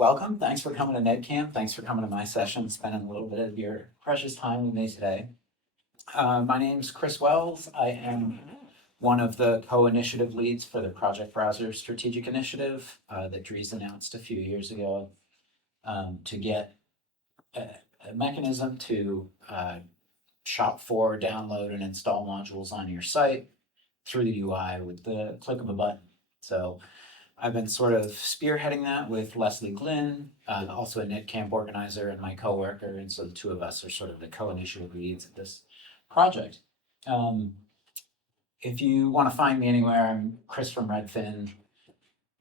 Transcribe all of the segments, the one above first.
welcome. Thanks for coming to NEDCamp. Thanks for coming to my session, spending a little bit of your precious time with me today. My name's Chris Wells. I am one of the co-initiative leads for the Project Browser Strategic Initiative that Dries announced a few years ago to get a mechanism to shop for, download, and install modules on your site through the UI with the click of a button. So I've been sort of spearheading that with Leslie Glynn, also a NEDCamp organizer and my coworker, and so the two of us are sort of the co-initiative leads of this project. If you want to find me anywhere, I'm Chris from Redfin,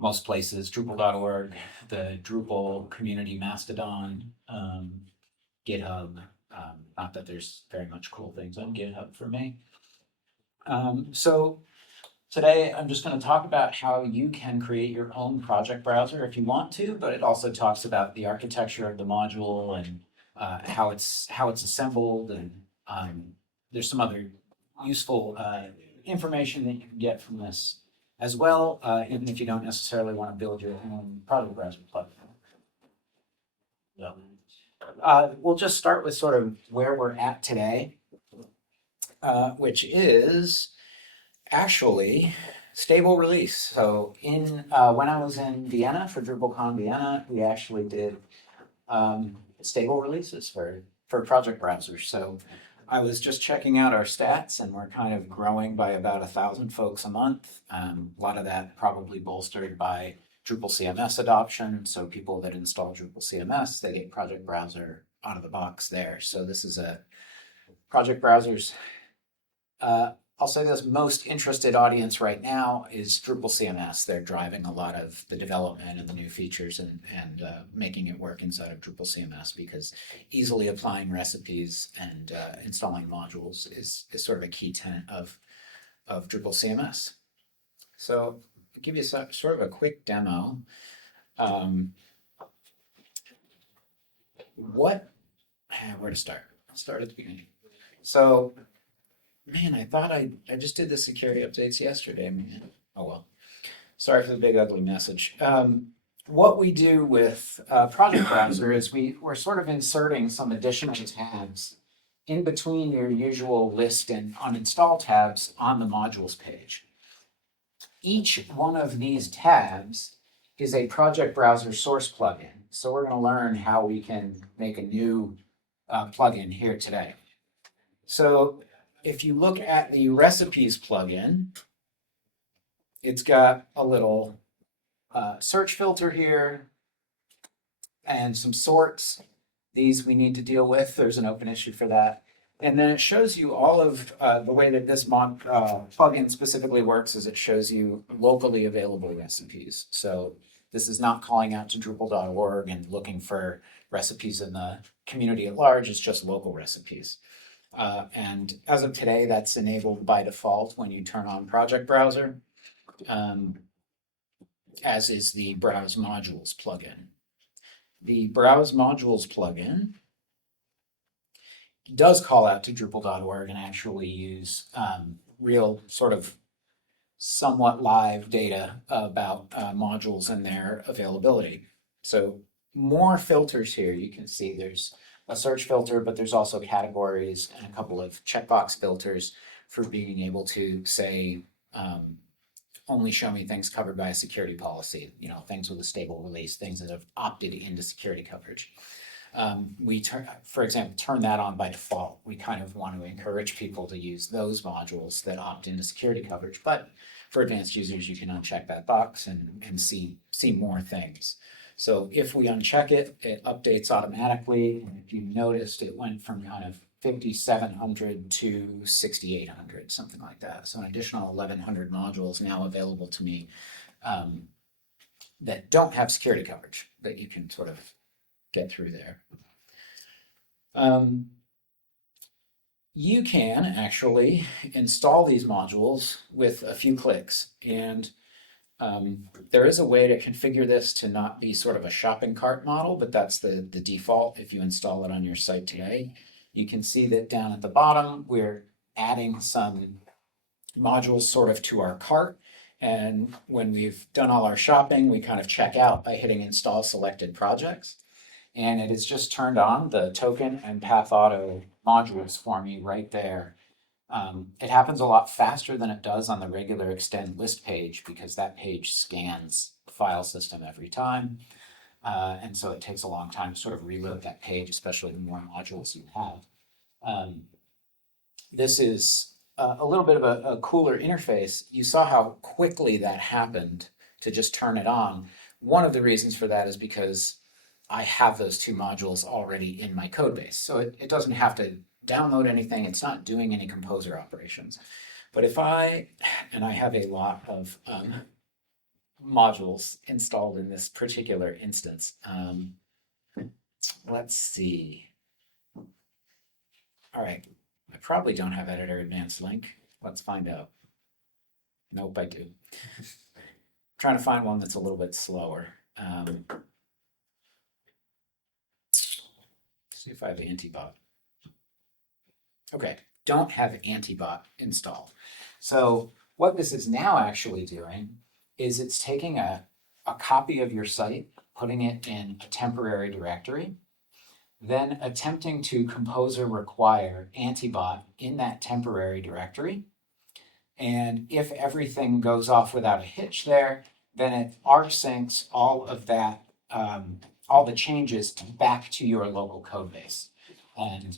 most places, Drupal.org, the Drupal community Mastodon, GitHub. Not that there's very much cool things on GitHub for me. So today, I'm just going to talk about how you can create your own project browser if you want to, but it also talks about the architecture of the module and how it's assembled, and there's some other useful information that you can get from this as well, even if you don't necessarily want to build your own project browser plugin. So, we'll just start with sort of where we're at today, which is actually stable release. So when I was in Vienna for DrupalCon Vienna, we actually did stable releases for project browsers. So I was just checking out our stats, and we're kind of growing by about 1,000 folks a month. A lot of that probably bolstered by Drupal CMS adoption. So people that install Drupal CMS, they get project browser out of the box there. So this is a project browsers. I'll say this, most interested audience right now is Drupal CMS. They're driving a lot of the development and the new features and making it work inside of Drupal CMS, because easily applying recipes and installing modules is sort of a key tenet of Drupal CMS. So I'll give you sort of a quick demo. Where to start? I'll start at the beginning. So, man, I thought I just did the security updates yesterday, man. Oh well. Sorry for the big ugly message. What we do with Project Browser is we're sort of inserting some additional tabs in between your usual list and uninstall tabs on the modules page. Each one of these tabs is a Project Browser source plugin. So we're going to learn how we can make a new plugin here today. So if you look at the recipes plugin, it's got a little search filter here and some sorts. These we need to deal with. There's an open issue for that. And then it shows you all of the way that this plugin specifically works is it shows you locally available recipes. So this is not calling out to Drupal.org and looking for recipes in the community at large. It's just local recipes. And as of today, that's enabled by default when you turn on Project Browser, as is the Browse Modules plugin. The Browse Modules plugin does call out to Drupal.org and actually use real sort of somewhat live data about modules and their availability. So more filters here. You can see there's a search filter, but there's also categories and a couple of checkbox filters for being able to say, only show me things covered by a security policy, things with a stable release, things that have opted into security coverage. For example, turn that on by default. We kind of want to encourage people to use those modules that opt into security coverage, but for advanced users, you can uncheck that box and see more things. So if we uncheck it, it updates automatically. And if you noticed, it went from kind of 5,700 to 6,800, something like that. So an additional 1,100 modules now available to me that don't have security coverage that you can sort of get through there. You can actually install these modules with a few clicks, and there is a way to configure this to not be sort of a shopping cart model, but that's the default if you install it on your site today. You can see that down at the bottom, we're adding some modules sort of to our cart, And when we've done all our shopping, we kind of check out by hitting install selected projects. And it has just turned on the token and path auto modules for me right there. It happens a lot faster than it does on the regular extend list page because that page scans the file system every time. And so it takes a long time to sort of reload that page, especially the more modules you have. This is a little bit of a cooler interface. You saw how quickly that happened to just turn it on. One of the reasons for that is because I have those two modules already in my code base. So it doesn't have to download anything. It's not doing any composer operations. But if I have a lot of modules installed in this particular instance. Let's see. All right. I probably don't have editor advanced link. Let's find out. Nope, I do. Trying to find one that's a little bit slower. See if I have Antibot. Okay, don't have Antibot installed. So what this is now actually doing is it's taking a copy of your site, putting it in a temporary directory, then attempting to composer require Antibot in that temporary directory. And if everything goes off without a hitch there, then it rsyncs all of that, all the changes back to your local code base. And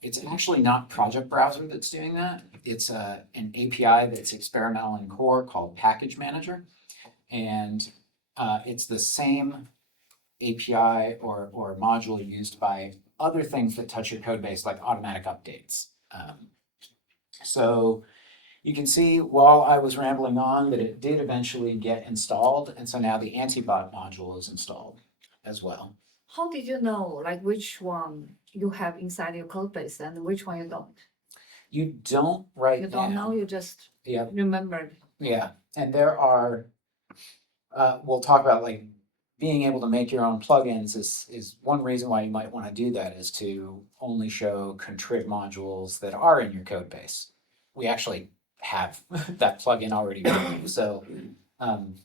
it's actually not Project Browser that's doing that. It's an API that's experimental in core called Package Manager. And it's the same API or module used by other things that touch your code base, like automatic updates. So you can see while I was rambling on that it did eventually get installed. And so now the Antibot module is installed as well. How did you know, like, which one you have inside your code base and which one you don't? You don't write You don't know, you just remembered. Yeah, and there are, we'll talk about like being able to make your own plugins is one reason why you might want to do that is to only show contrib modules that are in your code base. We actually have that plugin already running, so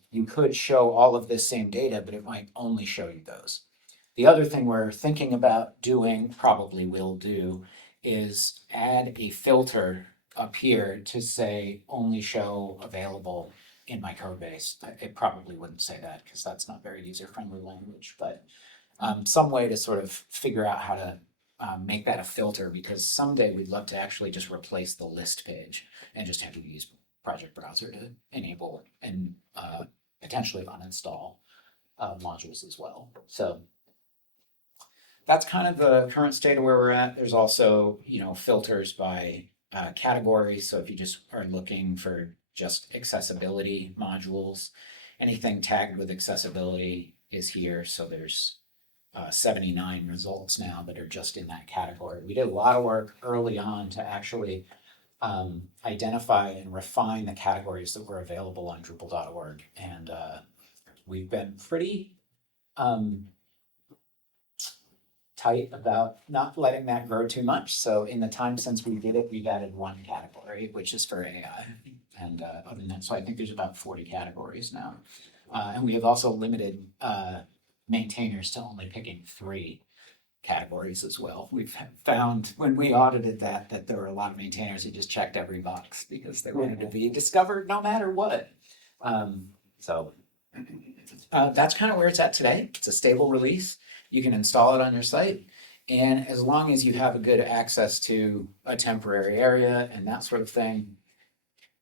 you could show all of this same data, but it might only show you those. The other thing we're thinking about doing, probably will do, is add a filter up here to say only show available in my code base. It probably wouldn't say that because that's not very user-friendly language, but some way to sort of figure out how to make that a filter, because someday we'd love to actually just replace the list page and just have you use Project Browser to enable and potentially uninstall modules as well. So that's kind of the current state of where we're at. There's also, filters by category. So if you just are looking for just accessibility modules, anything tagged with accessibility is here. So there's 79 results now that are just in that category. We did a lot of work early on to actually identify and refine the categories that were available on Drupal.org. And we've been pretty tight about not letting that grow too much. So in the time since we did it, we've added one category, which is for AI. And other than that, so I think there's about 40 categories now. And we have also limited maintainers to only picking 3 categories as well. We've found when we audited that there were a lot of maintainers who just checked every box because they wanted to be discovered no matter what. So that's kind of where it's at today. It's a stable release. You can install it on your site. And as long as you have a good access to a temporary area and that sort of thing,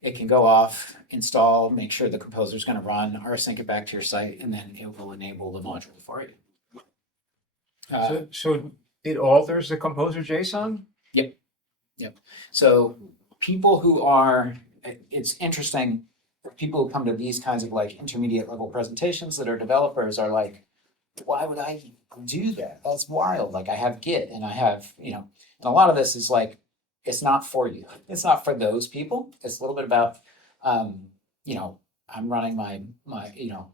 it can go off, install, make sure the composer is going to run, rsync it back to your site, and then it will enable the module for you. So it alters the composer JSON? Yep. So people who are, it's interesting, people who come to these kinds of like intermediate level presentations that are developers are like, why would I do that? That's wild. Like I have Git and I have, and a lot of this is like, it's not for you. It's not for those people. It's a little bit about, I'm running my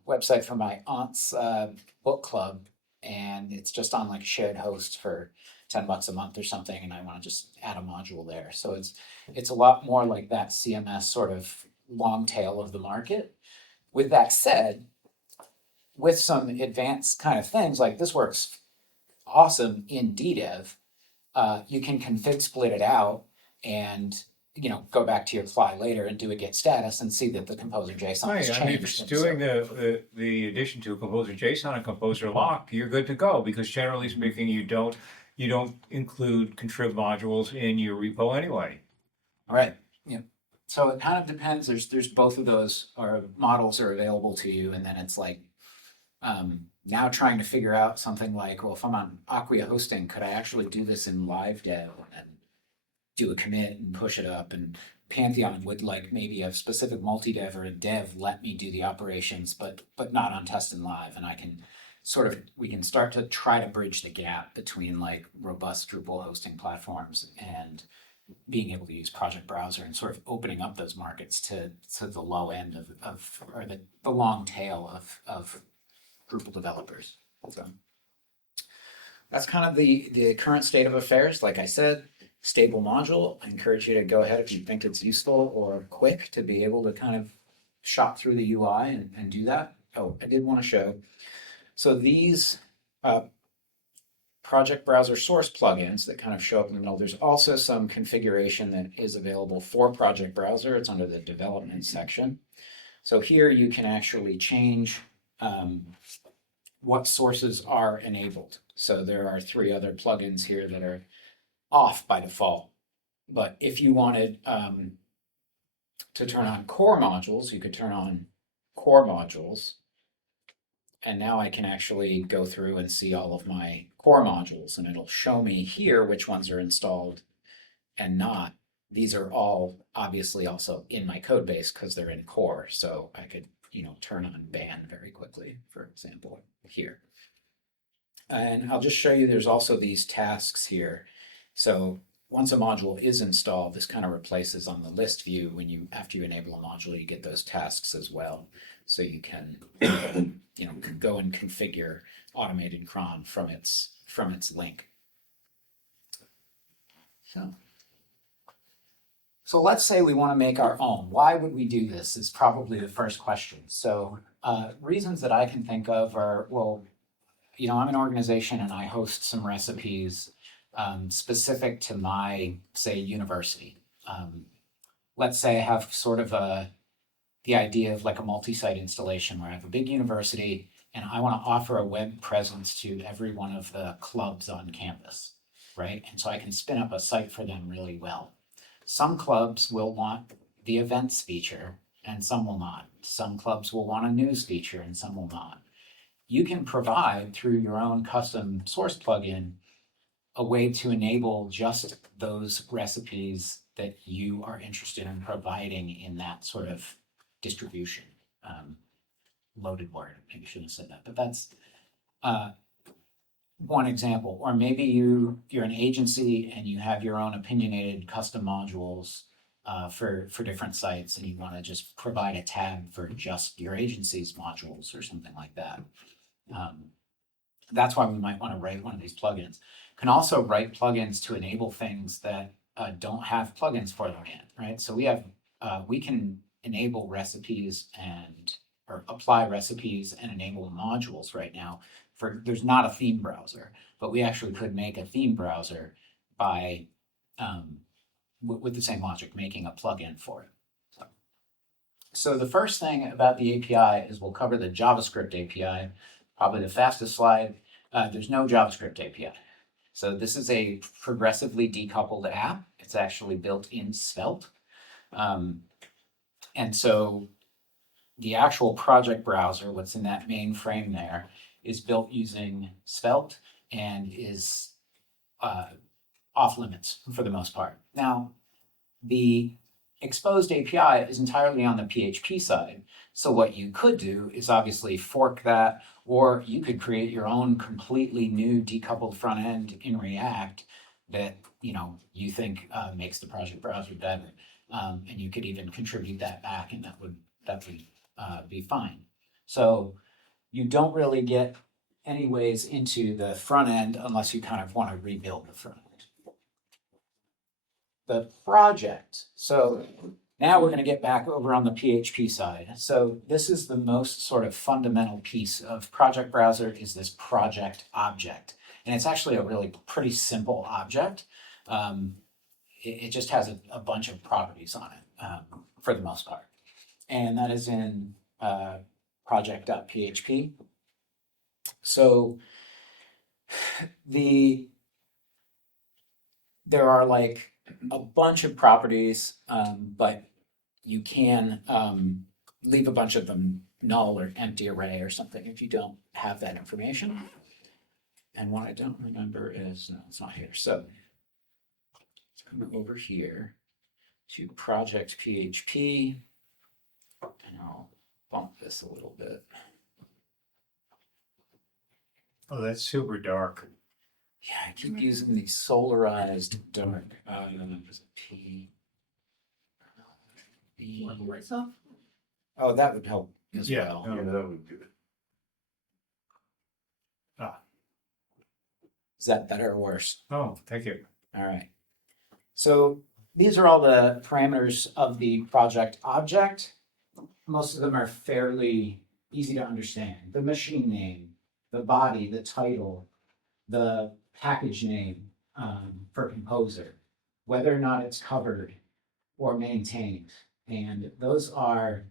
website for my aunt's book club, and it's just on like a shared host for $10 a month or something, and I want to just add a module there. So it's a lot more like that CMS sort of long tail of the market. With that said, with some advanced kind of things, like this works awesome in DDEV, you can config split it out and go back to your fly later and do a get status and see that the composer JSON has Right, I mean, if changed. it's doing the addition to a composer JSON and composer lock, you're good to go, because generally speaking, you don't include contrib modules in your repo anyway. All right. Yeah. So it kind of depends. There's both of those models are available to you, and then it's like now trying to figure out something like, well, if I'm on Acquia hosting, could I actually do this in live dev and do a commit and push it up? And Pantheon would like maybe a specific multi-dev or a dev let me do the operations, but not on test and live. And I can we can start to try to bridge the gap between like robust Drupal hosting platforms and being able to use Project Browser, and sort of opening up those markets to the low end of or the long tail of Drupal developers. So that's kind of the current state of affairs. Like I said, stable module. I encourage you to go ahead if you think it's useful or quick to be able to kind of shop through the UI and do that. Oh, I did want to show. So these Project Browser source plugins that kind of show up in the middle, there's also some configuration that is available for Project Browser. It's under the development section. So here you can actually change what sources are enabled. So there are 3 other plugins here that are off by default. But if you wanted to turn on core modules, you could turn on core modules. And now I can actually go through and see all of my core modules, and it'll show me here which ones are installed and not. These are all obviously also in my code base because they're in core. So I could, turn on ban very quickly, for example, here. And I'll just show you, there's also these tasks here. So once a module is installed, this kind of replaces on the list view after you enable a module, you get those tasks as well. So you can, go and configure automated cron from its link. So let's say we want to make our own. Why would we do this is probably the first question. So reasons that I can think of are, well, I'm an organization and I host some recipes specific to my, say, university. Let's say I have sort of the idea of like a multi-site installation where I have a big university and I want to offer a web presence to every one of the clubs on campus, right? And so I can spin up a site for them really well. Some clubs will want the events feature and some will not. Some clubs will want a news feature and some will not. You can provide through your own custom source plugin a way to enable just those recipes that you are interested in providing in that sort of distribution. Loaded word, maybe I shouldn't have said that, but that's one example. Or maybe you're an agency and you have your own opinionated custom modules for different sites, and you want to just provide a tab for just your agency's modules or something like that. That's why we might want to write one of these plugins. Can also write plugins to enable things that don't have plugins for them yet, right? So we can enable recipes or apply recipes and enable modules right now. There's not a theme browser, but we actually could make a theme browser by with the same logic, making a plugin for it. So the first thing about the API is we'll cover the JavaScript API, probably the fastest slide. There's no JavaScript API. So this is a progressively decoupled app. It's actually built in Svelte. And so the actual project browser, what's in that main frame there, is built using Svelte and is off limits for the most part. Now, the exposed API is entirely on the PHP side. So what you could do is obviously fork that, or you could create your own completely new decoupled front end in React that you think makes the project browser better. And you could even contribute that back, and that would be fine. So you don't really get any ways into the front end unless you kind of want to rebuild the front end. The project. So Now we're going to get back over on the PHP side. So this is the most sort of fundamental piece of Project Browser is this project object. And it's actually a really pretty simple object. It just has a bunch of properties on it for the most part. And that is in project.php. So there are like a bunch of properties, but you can leave a bunch of them null or empty array or something if you don't have that information. And what I don't remember is, no, it's not here. So let's come over here to project PHP, and I'll bump this a little bit. Oh, that's super dark. Yeah, I keep using the solarized dark. There's a P. B. Myself? Oh, that would help as Yeah. well. Yeah, that would do it. Is that better or worse? Oh, thank you. All right. So these are all the parameters of the project object. Most of them are fairly easy to understand. The machine name, the body, the title, the package name for composer, whether or not it's covered or maintained. And those are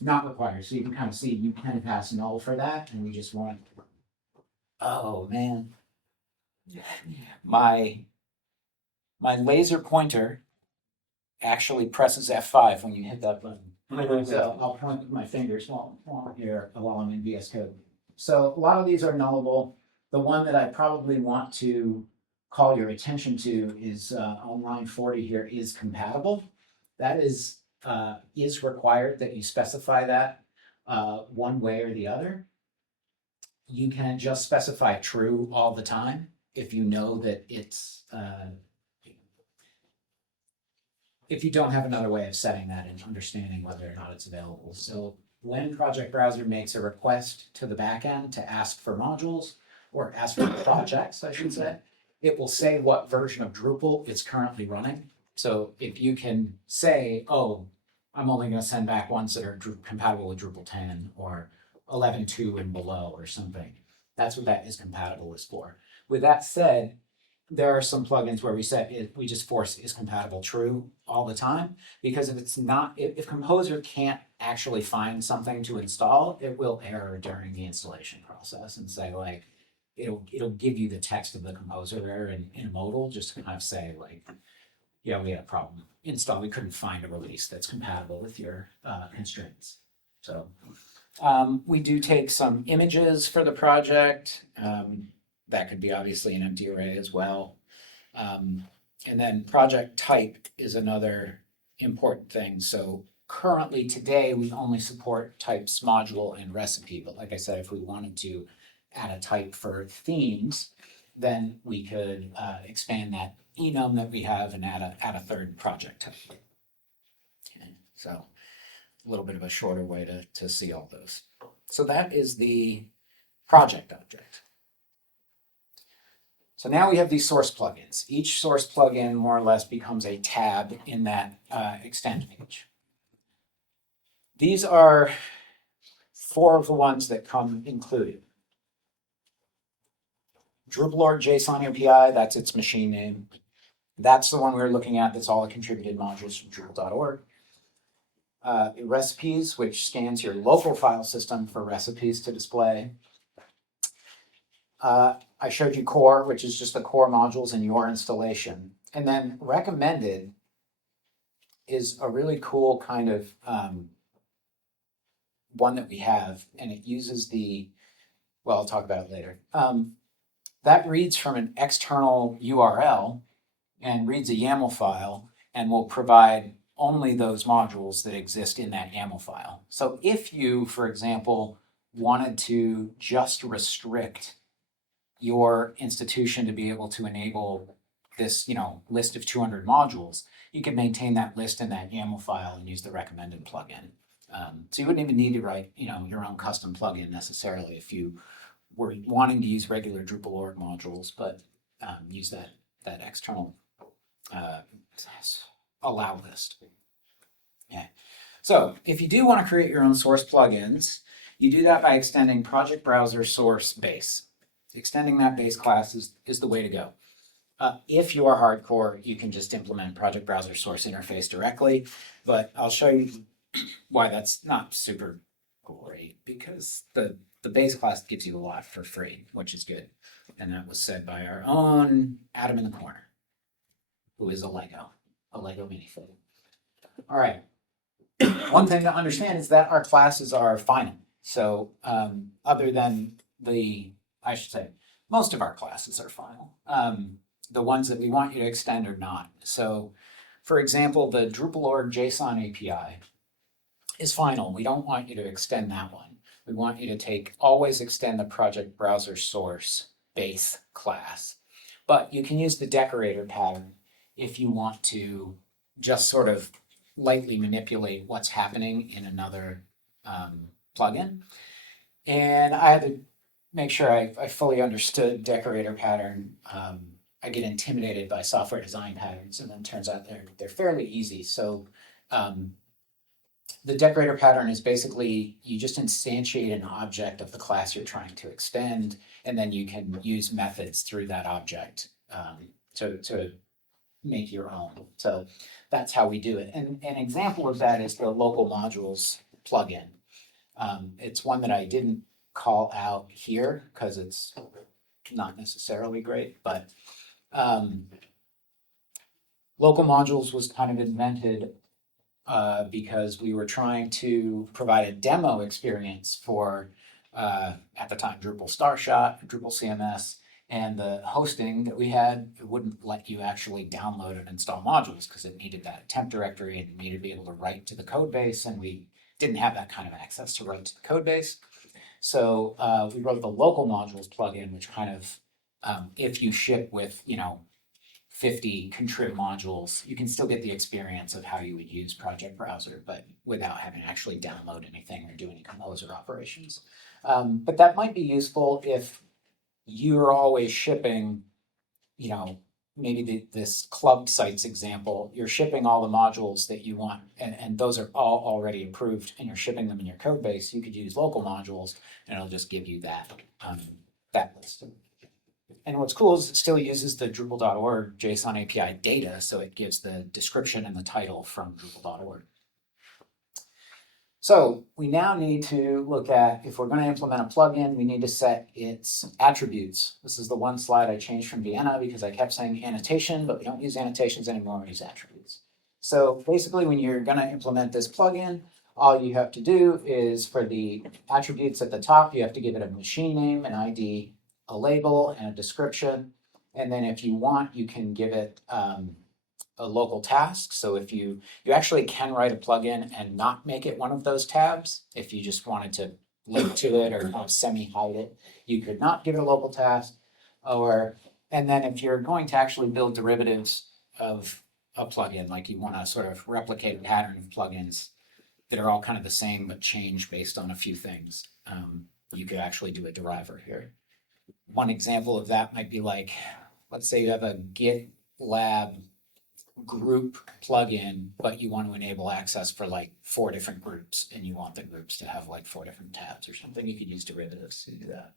not required. So you can kind of see you can pass null for that. And we just want, oh man, my laser pointer actually presses F5 when you hit that button. So I'll point with my fingers while I'm here, while I'm in VS Code. So a lot of these are nullable. The one that I probably want to call your attention to is on line 40 here, is compatible. That is required that you specify that one way or the other. You can just specify true all the time if you know that it's, if you don't have another way of setting that and understanding whether or not it's available. So when Project Browser makes a request to the backend to ask for modules, or ask for projects, I should say, it will say what version of Drupal it's currently running. So if you can say, oh, I'm only going to send back ones that are compatible with Drupal 10 or 11.2 and below or something, that's what that is compatible is for. With that said, there are some plugins where we just force is compatible true all the time, because if it's not, if Composer can't actually find something to install, it will error during the installation process and say like, it'll give you the text of the Composer error in a modal just to kind of say like, yeah, we had a problem. We couldn't find a release that's compatible with your constraints. So we do take some images for the project. That could be obviously an empty array as well. And then project type is another important thing. So currently today, we only support types module and recipe. But like I said, if we wanted to add a type for themes, then we could expand that enum that we have and add a third project type. Okay, so a little bit of a shorter way to see all those. So that is the project object. So now we have these source plugins. Each source plugin more or less becomes a tab in that extend page. These are 4 of the ones that come included. Drupal.org JSON API, that's its machine name. That's the one we were looking at. That's all the contributed modules from Drupal.org. Recipes, which scans your local file system for recipes to display. I showed you core, which is just the core modules in your installation. And then recommended is a really cool kind of one that we have, and it uses well, I'll talk about it later. That reads from an external URL and reads a YAML file and will provide only those modules that exist in that YAML file. So if you, for example, wanted to just restrict your institution to be able to enable this, list of 200 modules, you could maintain that list in that YAML file and use the recommended plugin. So you wouldn't even need to write, your own custom plugin necessarily if you were wanting to use regular Drupal.org modules, but use that external allow list. Yeah. So if you do want to create your own source plugins, you do that by extending project browser source base. Extending that base class is the way to go. If you are hardcore, you can just implement project browser source interface directly, but I'll show you why that's not super great, because the base class gives you a lot for free, which is good. And that was said by our own Adam in the corner, who is a Lego minifig. All right. One thing to understand is that our classes are final. So other than I should say, most of our classes are final. The ones that we want you to extend are not. So for example, the Drupal.org JSON API is final. We don't want you to extend that one. We want you to always extend the project browser source base class. But you can use the decorator pattern if you want to just sort of lightly manipulate what's happening in another plugin. And I had to make sure I fully understood decorator pattern. I get intimidated by software design patterns, and then it turns out they're fairly easy. So the decorator pattern is basically you just instantiate an object of the class you're trying to extend, and then you can use methods through that object to make your own. So that's how we do it. And an example of that is the local modules plugin. It's one that I didn't call out here because it's not necessarily great, but local modules was kind of invented because we were trying to provide a demo experience for, at the time, Drupal Starshot, Drupal CMS, and the hosting that we had, it wouldn't let you actually download and install modules because it needed that temp directory and needed to be able to write to the code base, and we didn't have that kind of access to write to the code base. So we wrote the local modules plugin, which kind of, if you ship with, 50 contrib modules, you can still get the experience of how you would use Project Browser, but without having to actually download anything or do any composer operations. But that might be useful if you're always shipping, maybe this club sites example, you're shipping all the modules that you want, and those are all already approved, and you're shipping them in your code base. You could use local modules, and it'll just give you that list. And what's cool is it still uses the Drupal.org JSON API data, so it gives the description and the title from Drupal.org. So we now need to look at, if we're going to implement a plugin, we need to set its attributes. This is the one slide I changed from Vienna because I kept saying annotation, but we don't use annotations anymore, we use attributes. So basically when you're going to implement this plugin, all you have to do is for the attributes at the top, you have to give it a machine name, an ID, a label, and a description. And then if you want, you can give it a local task. So if you actually can write a plugin and not make it one of those tabs, if you just wanted to link to it or semi-hide it, you could not give it a local task. And then if you're going to actually build derivatives of a plugin, like you want to sort of replicate a pattern of plugins that are all kind of the same but change based on a few things, you could actually do a deriver here. One example of that might be like, let's say you have a GitLab group plugin, but you want to enable access for like 4 different groups, and you want the groups to have like 4 different tabs or something. You could use derivatives to do that.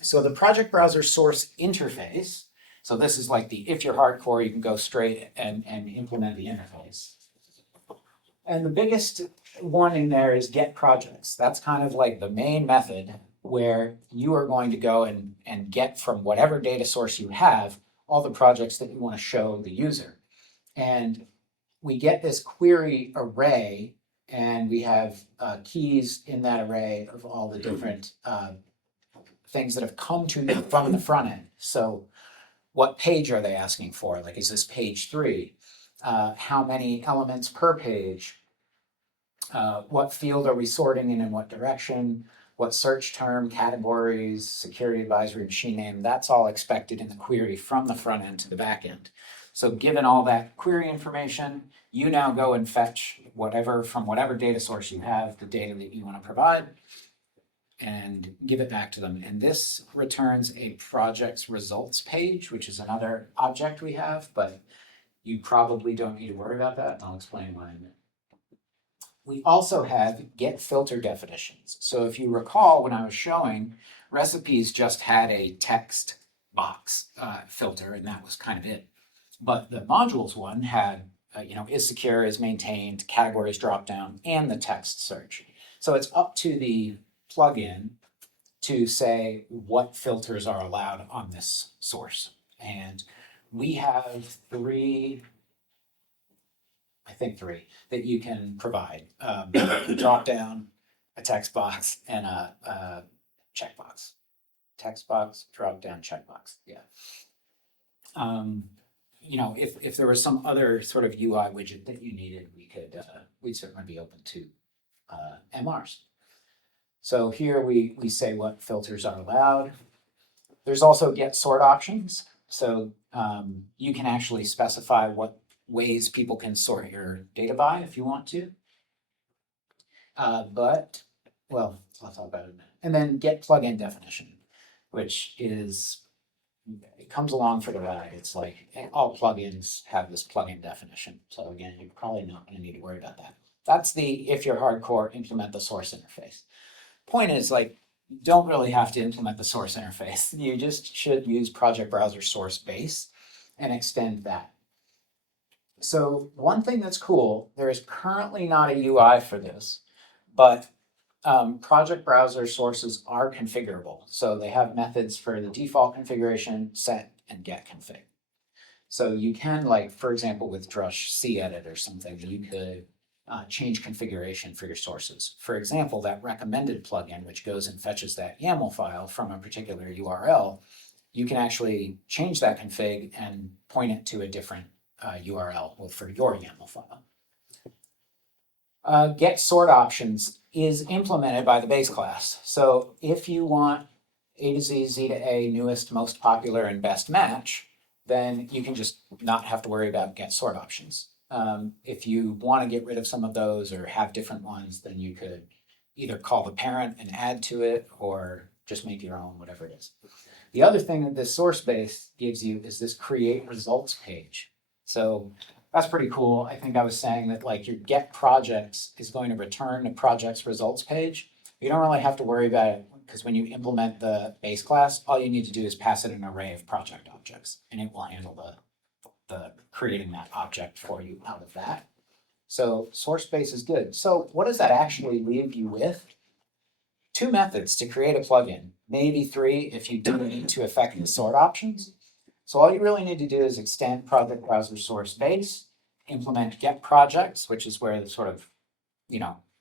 So the project browser source interface, so this is like if you're hardcore, you can go straight and implement the interface. And the biggest one in there is get projects. That's kind of like the main method where you are going to go and get from whatever data source you have all the projects that you want to show the user. And we get this query array, and we have keys in that array of all the different things that have come to me from the front end. So what page are they asking for? Like, is this page 3? How many elements per page? What field are we sorting in what direction? What search term, categories, security advisory, machine name, that's all expected in the query from the front end to the back end. So given all that query information, you now go and fetch from whatever data source you have, the data that you want to provide, and give it back to them. And this returns a project's results page, which is another object we have, but you probably don't need to worry about that. And I'll explain why in a minute. we also have get filter definitions. So if you recall, when I was showing, recipes just had a text box filter, and that was kind of it. But the modules one had, is secure, is maintained, categories dropdown, and the text search. So it's up to the plugin to say what filters are allowed on this source. And we have three, that you can provide. A drop down, a text box, and a checkbox. Text box, drop down, checkbox. Yeah. If there was some other sort of UI widget that you needed, we'd certainly be open to MRs. So here we say what filters are allowed. There's also get sort options. So you can actually specify what ways people can sort your data by if you want to. I'll talk about it in a minute. And then get plugin definition, which is, it comes along for the ride. It's like all plugins have this plugin definition. So again, you're probably not going to need to worry about that. That's the, if you're hardcore, implement the source interface. Point is, like, you don't really have to implement the source interface. You just should use Project Browser source base and extend that. So one thing that's cool, there is currently not a UI for this, but Project Browser sources are configurable. So they have methods for the default configuration, set, and get config. So you can, like, for example, with Drush cedit or something, you could change configuration for your sources. For example, that recommended plugin, which goes and fetches that YAML file from a particular URL, you can actually change that config and point it to a different URL for your YAML file. Get sort options is implemented by the base class. So if you want A to Z, Z to A, newest, most popular, and best match, then you can just not have to worry about get sort options. If you want to get rid of some of those or have different ones, then you could either call the parent and add to it or just make your own, whatever it is. The other thing that this source base gives you is this create results page. So that's pretty cool. I think I was saying that, like, your get projects is going to return a project's results page. You don't really have to worry about it because when you implement the base class, all you need to do is pass it an array of project objects and it will handle the creating that object for you out of that. So source base is good. So what does that actually leave you with? 2 methods to create a plugin, maybe 3 if you do need to affect the sort options. So all you really need to do is extend Project Browser source base, implement get projects, which is where the sort of,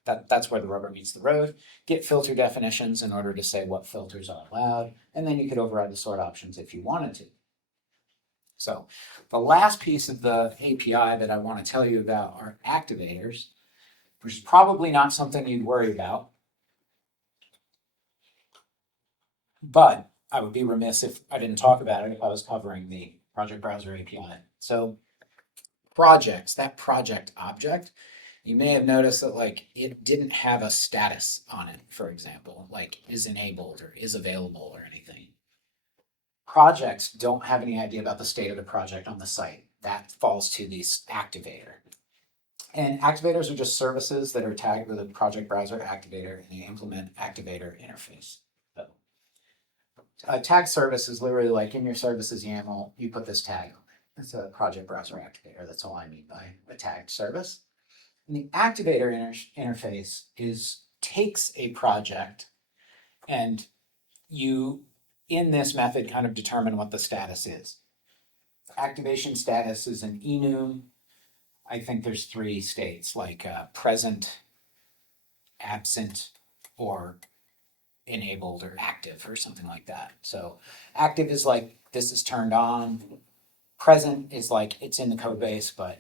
that's where the rubber meets the road, get filter definitions in order to say what filters are allowed, and then you could override the sort options if you wanted to. So the last piece of the API that I want to tell you about are activators, which is probably not something you'd worry about, but I would be remiss if I didn't talk about it if I was covering the Project Browser API. So projects, that project object, you may have noticed that, like, it didn't have a status on it, for example, like is enabled or is available or anything. Projects don't have any idea about the state of the project on the site. That falls to this activator. And activators are just services that are tagged with a Project Browser activator, and you implement activator interface. So, a tag service is literally like in your services YAML, you put this tag on it. It's a Project Browser activator. That's all I mean by a tagged service. And the activator interface takes a project, and you, in this method, kind of determine what the status is. Activation status is an enum. I think there's 3 states, like present, absent, or enabled or active or something like that. So active is like this is turned on. Present is like it's in the code base, but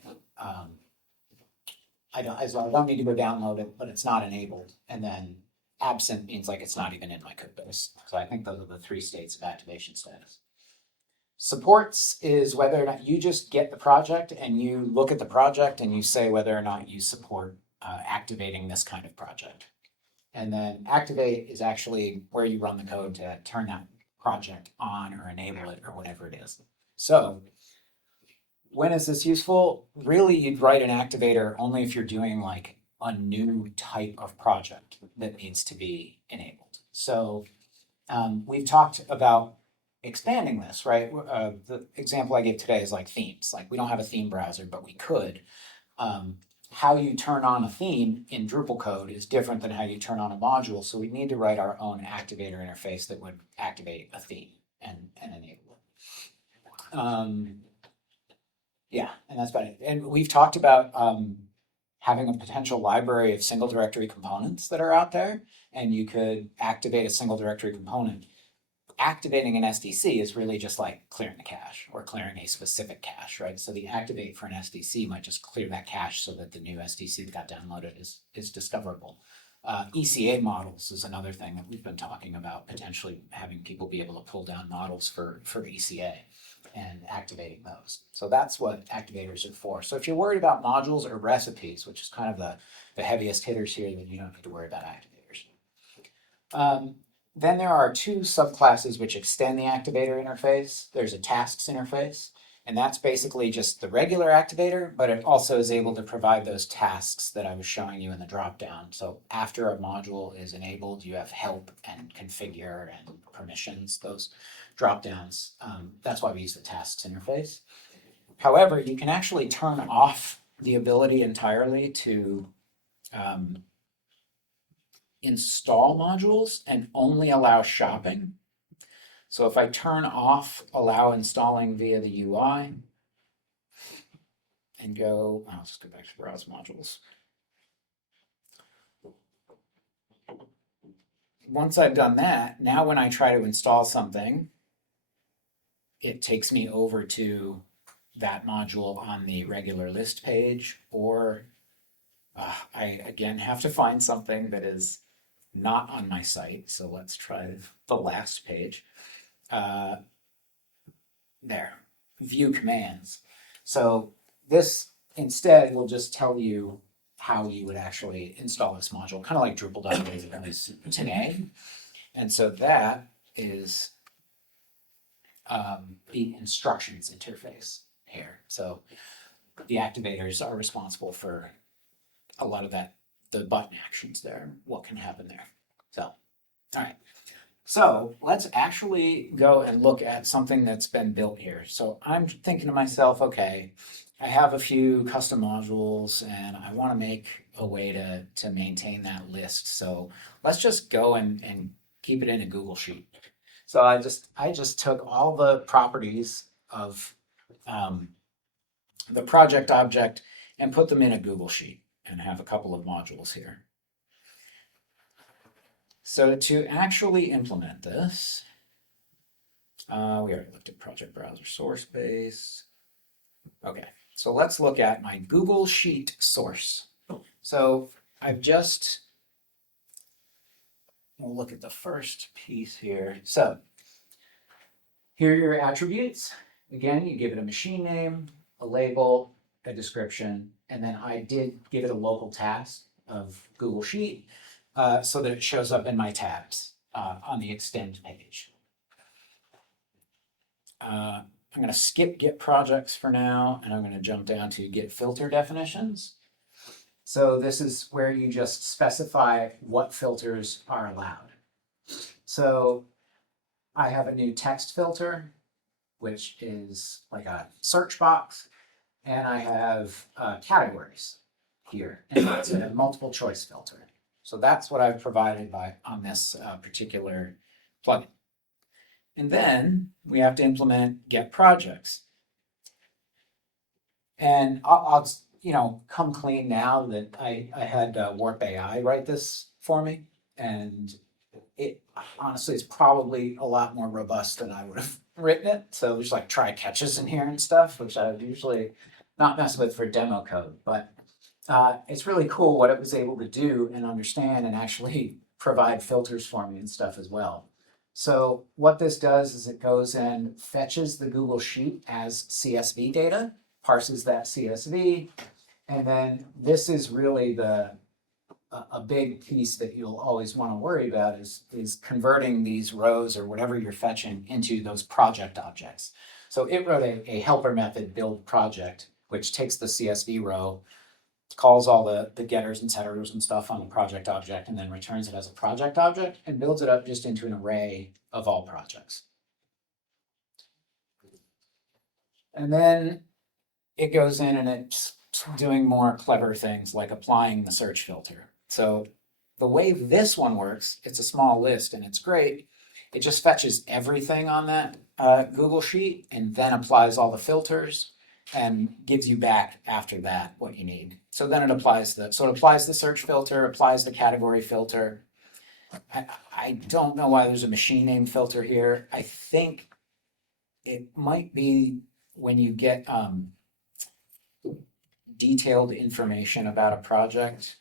I don't need to go download it, but it's not enabled. And then absent means like it's not even in my code base. So I think those are the 3 states of activation status. Supports is whether or not you just get the project and you look at the project and you say whether or not you support activating this kind of project. And then activate is actually where you run the code to turn that project on or enable it or whatever it is. So when is this useful? Really, you'd write an activator only if you're doing like a new type of project that needs to be enabled. So we've talked about expanding this, right? The example I gave today is like themes. Like we don't have a theme browser, but we could. How you turn on a theme in Drupal code is different than how you turn on a module. So we need to write our own activator interface that would activate a theme and enable it. Yeah, and that's about it. And we've talked about having a potential library of single directory components that are out there, and you could activate a single directory component. Activating an SDC is really just like clearing the cache or clearing a specific cache, right? So the activate for an SDC might just clear that cache so that the new SDC that got downloaded is discoverable. ECA models is another thing that we've been talking about, potentially having people be able to pull down models for ECA and activating those. So that's what activators are for. So if you're worried about modules or recipes, which is kind of the heaviest hitters here, then you don't need to worry about activators. Then there are two subclasses which extend the activator interface. There's a tasks interface, and that's basically just the regular activator, but it also is able to provide those tasks that I was showing you in the dropdown. So after a module is enabled, you have help and configure and permissions, those dropdowns. That's why we use the tasks interface. However, you can actually turn off the ability entirely to install modules and only allow shopping. So if I turn off allow installing via the UI and go, I'll just go back to browse modules. Once I've done that, now when I try to install something, it takes me over to that module on the regular list page, or I again have to find something that is not on my site. So let's try the last page. There, view commands. So this instead will just tell you how you would actually install this module, kind of like Drupal.org is today. And so that is the instructions interface here. So the activators are responsible for a lot of that, the button actions there, what can happen there. So, all right. So let's actually go and look at something that's been built here. So I'm thinking to myself, okay, I have a few custom modules and I want to make a way to maintain that list. So let's just go and keep it in a Google Sheet. So I just took all the properties of the project object and put them in a Google Sheet and have a couple of modules here. So to actually implement this, we already looked at project browser source base. Okay, so let's look at my Google Sheet source. So we'll look at the first piece here. So here are your attributes. Again, you give it a machine name, a label, a description, and then I did give it a local task of Google Sheet so that it shows up in my tabs on the extend page. I'm going to skip get projects for now, and I'm going to jump down to get filter definitions. So this is where you just specify what filters are allowed. So I have a new text filter, which is like a search box, and I have categories here, and it's a multiple choice filter. So that's what I've provided on this particular plugin. And then we have to implement get projects. And I'll come clean now that I had Warp AI write this for me, and it honestly is probably a lot more robust than I would have written it. So there's like try catches in here and stuff, which I would usually not mess with for demo code, but it's really cool what it was able to do and understand and actually provide filters for me and stuff as well. So what this does is it goes and fetches the Google Sheet as CSV data, parses that CSV, and then this is really a big piece that you'll always want to worry about is converting these rows or whatever you're fetching into those project objects. So it wrote a helper method build project, which takes the CSV row, calls all the getters and setters and stuff on the project object, and then returns it as a project object and builds it up just into an array of all projects. And then it goes in and it's doing more clever things like applying the search filter. So the way this one works, it's a small list and it's great. It just fetches everything on that Google Sheet and then applies all the filters and gives you back after that what you need. So then it applies the search filter, applies the category filter. I don't know why there's a machine name filter here. I think it might be when you get detailed information about a project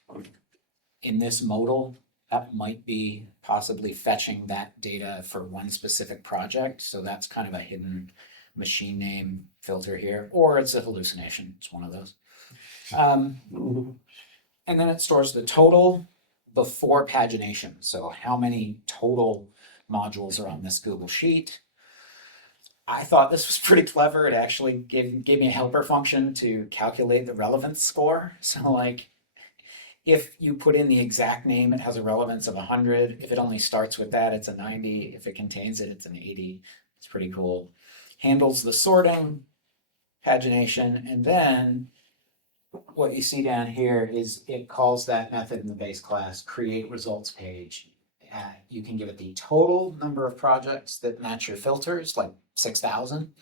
in this modal, that might be possibly fetching that data for one specific project. So that's kind of a hidden machine name filter here, or it's a hallucination. It's one of those. And then it stores the total before pagination. So how many total modules are on this Google Sheet. I thought this was pretty clever. It actually gave me a helper function to calculate the relevance score. So like, if you put in the exact name, it has a relevance of 100. If it only starts with that, it's a 90. If it contains it, it's an 80. It's pretty cool. Handles the sorting, pagination, and then what you see down here is it calls that method in the base class, create results page. You can give it the total number of projects that match your filters, like 6,000.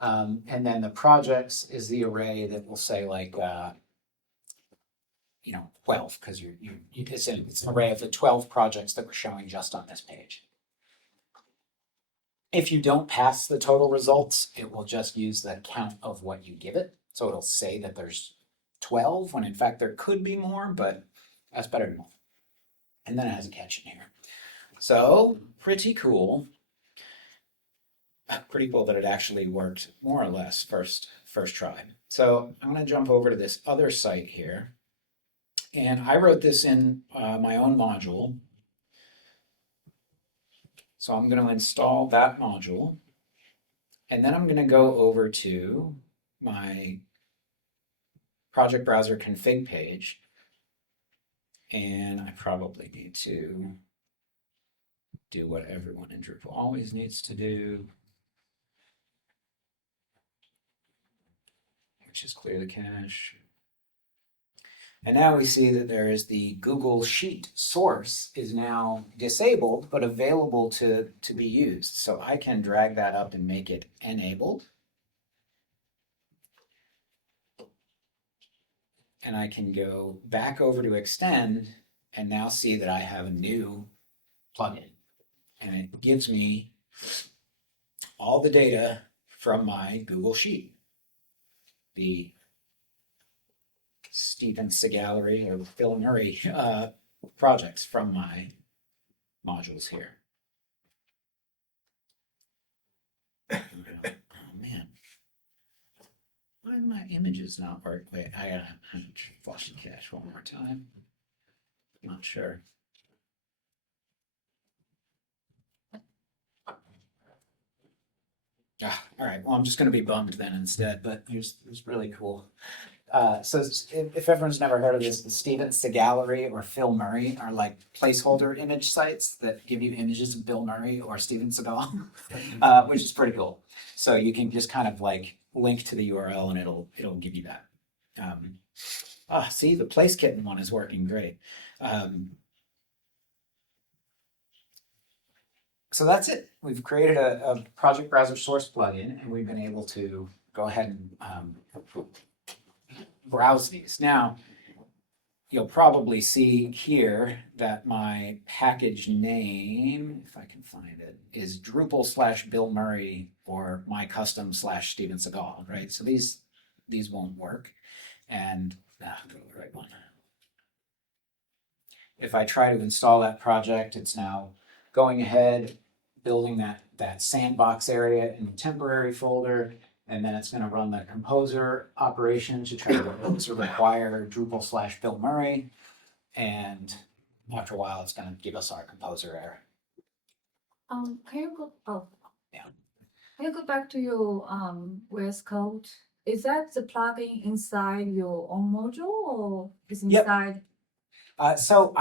And then the projects is the array that will say like, 12, because it's an array of the 12 projects that we're showing just on this page. If you don't pass the total results, it will just use the count of what you give it. So it'll say that there's 12 when in fact there could be more, but that's better than nothing. And then it has a catch in here. So pretty cool. Pretty cool that it actually worked more or less first try. So I'm going to jump over to this other site here. And I wrote this in my own module. So I'm going to install that module. And then I'm going to go over to my project browser config page. And I probably need to do what everyone in Drupal always needs to do, which is clear the cache. And now we see that there is the Google Sheet source is now disabled, but available to be used. So I can drag that up and make it enabled. And I can go back over to extend and now see that I have a new plugin. And it gives me all the data from my Google Sheet. The Steven Segallery or Phil Murray projects from my modules here. Oh man, why are my images not working? Wait, I gotta flush the cache one more time. Not sure. All right, well, I'm just going to be bummed then instead, but it's really cool. So if everyone's never heard of this, the Steven Segallery or Phil Murray are like placeholder image sites that give you images of Bill Murray or Steven Seagal, which is pretty cool. So you can just kind of like link to the URL and it'll give you that. See, the Place Kitten one is working great. So that's it. We've created a project browser source plugin, and we've been able to go ahead and browse these. Now, you'll probably see here that my package name, if I can find it, is Drupal/Bill Murray or my custom /Steven Seagal, right? So these won't work. And go to the right one. If I try to install that project, it's now going ahead, building that sandbox area in the temporary folder, and then it's going to run the composer operation to try to require Drupal/Bill Murray, and after a while, it's going to give us our composer error. Can you go? Oh, Yeah. Can you go back to your VS Code is that the plugin inside your own module or is Yep. inside So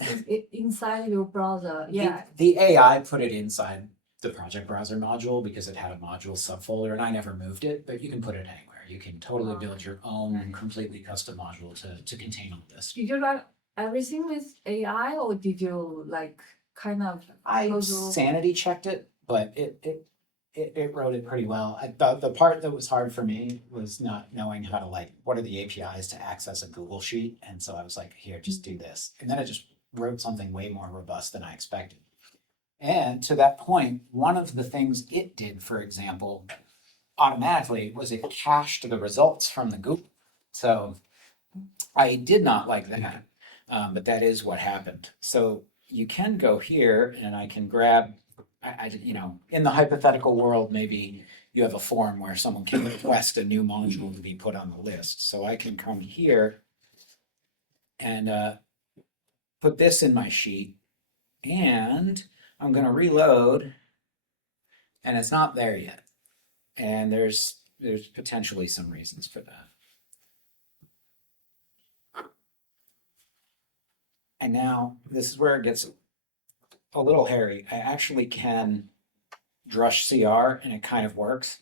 is it inside your browser? Yeah. the AI put it inside the project browser module because it had a module subfolder, and I never moved it, but you can put it anywhere. You can totally build your own completely custom module to contain all this. Did you write everything with AI or did you like kind of I go through- sanity checked it, but it wrote it pretty well. The part that was hard for me was not knowing how to like what are the APIs to access a Google Sheet, and so I was like, here, just do this, and then it just wrote something way more robust than I expected. And to that point, one of the things it did, for example, automatically was it cached the results from the Google. So I did not like that, but that is what happened. So you can go here and I can grab, in the hypothetical world, maybe you have a form where someone can request a new module to be put on the list. So I can come here and put this in my sheet, and I'm going to reload, and it's not there yet. And there's potentially some reasons for that. And now this is where it gets a little hairy. I actually can drush CR and it kind of works.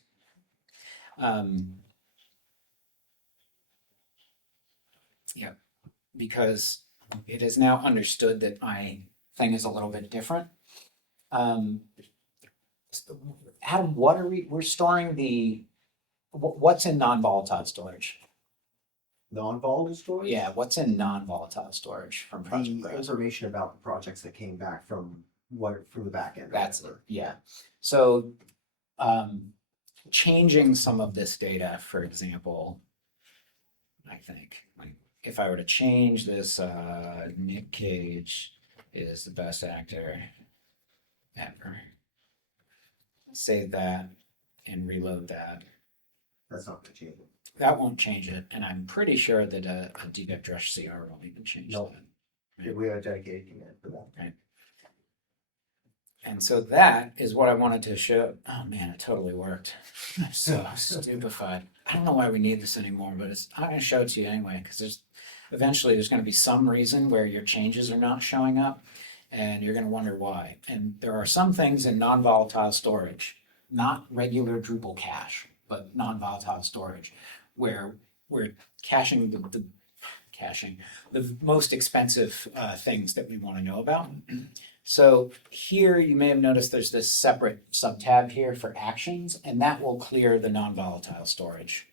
Yeah, because it is now understood that my thing is a little bit different. Adam, what are we're storing what's in non-volatile storage? Non-volatile storage? Yeah, what's in non-volatile storage from Project The Browser? information about the projects that came back from the back end. That's it, yeah. So changing some of this data, for example, I think, like if I were to change this, Nick Cage is the best actor ever. Save that and reload that. That's not gonna change it. That won't change it, and I'm pretty sure that a debug drush CR won't even change No. that. We have a dedicated command for that. Right. And so that is what I wanted to show. Oh man, it totally worked. I'm so stupefied. I don't know why we need this anymore, but I'm going to show it to you anyway, because eventually there's going to be some reason where your changes are not showing up, and you're going to wonder why. And there are some things in non-volatile storage, not regular Drupal cache, but non-volatile storage, where we're caching the most expensive things that we want to know about. So here you may have noticed there's this separate sub-tab here for actions, and that will clear the non-volatile storage.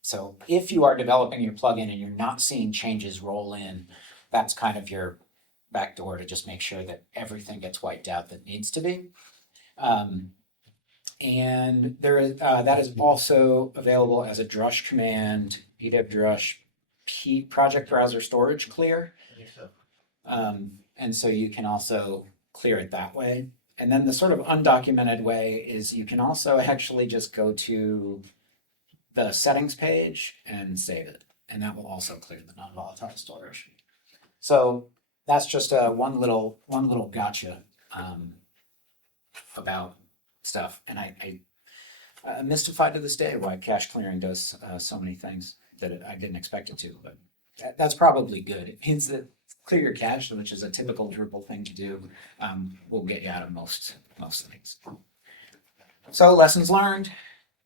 So if you are developing your plugin and you're not seeing changes roll in, that's kind of your backdoor to just make sure that everything gets wiped out that needs to be. And there is that is also available as a drush command, pwdrush project browser storage clear. And so you can also clear it that way. And then the sort of undocumented way is you can also actually just go to the settings page and save it. And that will also clear the non-volatile storage. So that's just one little gotcha about stuff. And I'm mystified to this day why cache clearing does so many things that I didn't expect it to, but that's probably good. It means that clear your cache, which is a typical Drupal thing to do, will get you out of most things. So lessons learned.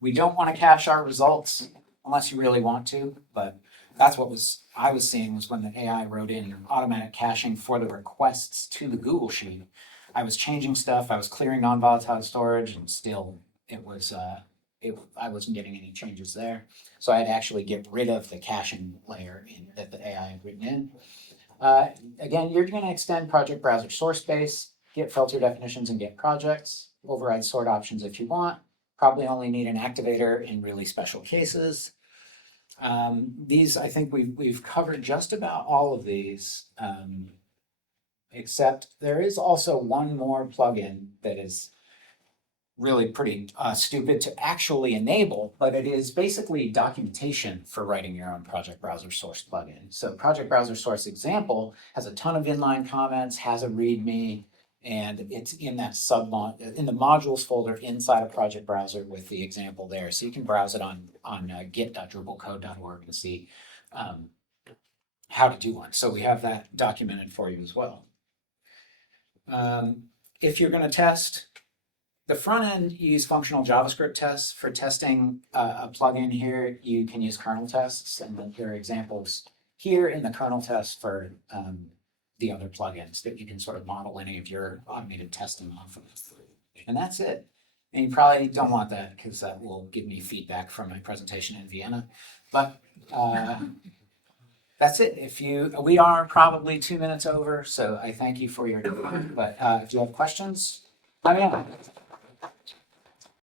We don't want to cache our results unless you really want to, but that's what I was seeing was when the AI wrote in automatic caching for the requests to the Google Sheet. I was changing stuff, I was clearing non-volatile storage, and still it was I wasn't getting any changes there. So I had to actually get rid of the caching layer that the AI had written in. Again, you're going to extend project browser source space, get filter definitions and get projects, override sort options if you want. Probably only need an activator in really special cases. These, I think we've covered just about all of these, except there is also one more plugin that is really pretty stupid to actually enable, but it is basically documentation for writing your own project browser source plugin. So project browser source example has a ton of inline comments, has a README. And it's in that in the modules folder inside a project browser with the example there. So you can browse it on git.drupalcode.org and see how to do one. So we have that documented for you as well. If you're going to test the front end, you use functional JavaScript tests. For testing a plugin here, you can use kernel tests, and then there are examples here in the kernel test for the other plugins that you can sort of model any of your automated testing off of. And that's it. And you probably don't want that because that will give me feedback from my presentation in Vienna. But that's it. We are probably 2 minutes over, so I thank you for your time. But if you have questions, let me know.